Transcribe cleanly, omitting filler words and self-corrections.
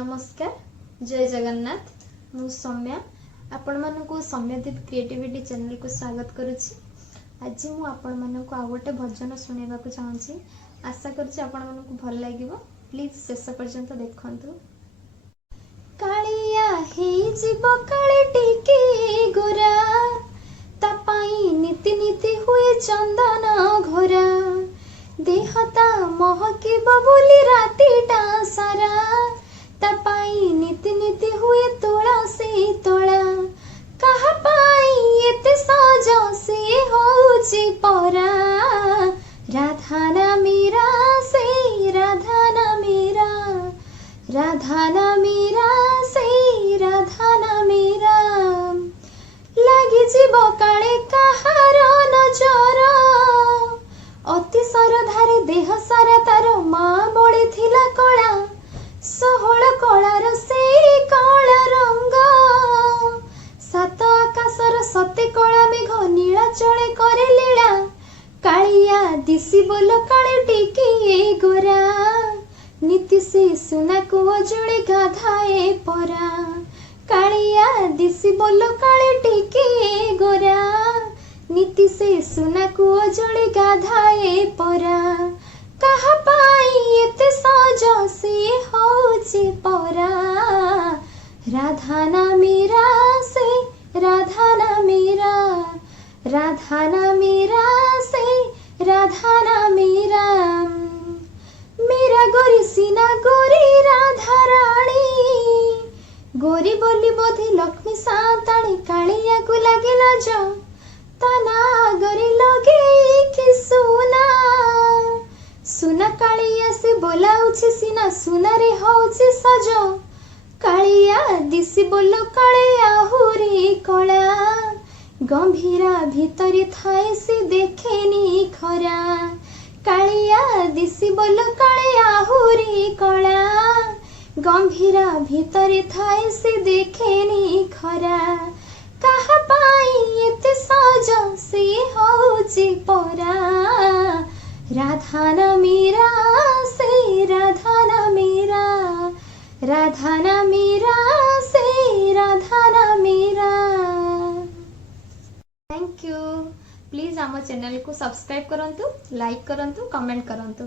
नमस्कार जय जगन्नाथ मु सौम्या आपण मानकु सौम्यदीप क्रिएटिविटी चैनल को स्वागत करुच्ची। आज मु आपण मानकु आ गोटे भजन सुनेबा को चाहूँगी। आशा करुच्ची आपण मानकु भल लागिवो। प्लीज शेष पर्यंत देखंतु। कालिया हे जीव काले टिके गोरा तापाई नीति नीति हुए चंदन घोरा देहता महकिब बोली रातिटा सारा तापाई नीति नीति हुए तोला से तोला कहा पाई एते सज से होची परा राधाना मीरा से राधाना मीरा राधाना मीरा से राधाना मीरा लागी जीव काले कहार नजर अति सरधारे देह सारा तार माँ बड़ी थिला कला षोहल कलार से कला रंग सात आकाशर सते कला मेघ नीला चले करे लीला कालिया दिसी बोलो काले टिके गोरा नीति से सुना को जुड़े गाधाए परा कालिया दिसी बोलो काले टिके गोरा नीति से सुना को जुड़े गाधाए परा कहा पाई एते सज से होची परा राधाना मीरा से राधाना मीरा राधाना मीरा से राधाना मीरा मीरा गोरी सीना गोरी राधा रानी गोरी बोली बोधी लक्ष्मी साताणी कालिया को लगे जो तना गोरी लगे कि सुना सुना कालिया से बोलाउछि सीना सुना रे होछि सज कालिया दिसी बोलो कालिया हुरी कला गंभीरा भीतरी थाए से देखेनी खरा कालिया दिसी बोलो कालिया हुरी कला गंभीरा भीतरी थाए से देखेनी खरा कहा पाई एते सज से होछि परा राधाना मीरा से राधाना मीरा राधाना मीरा से राधाना मीरा। Thank you. प्लीज आम चैनल को सब्सक्राइब करंतु, लाइक करंतु, कमेंट करंतु।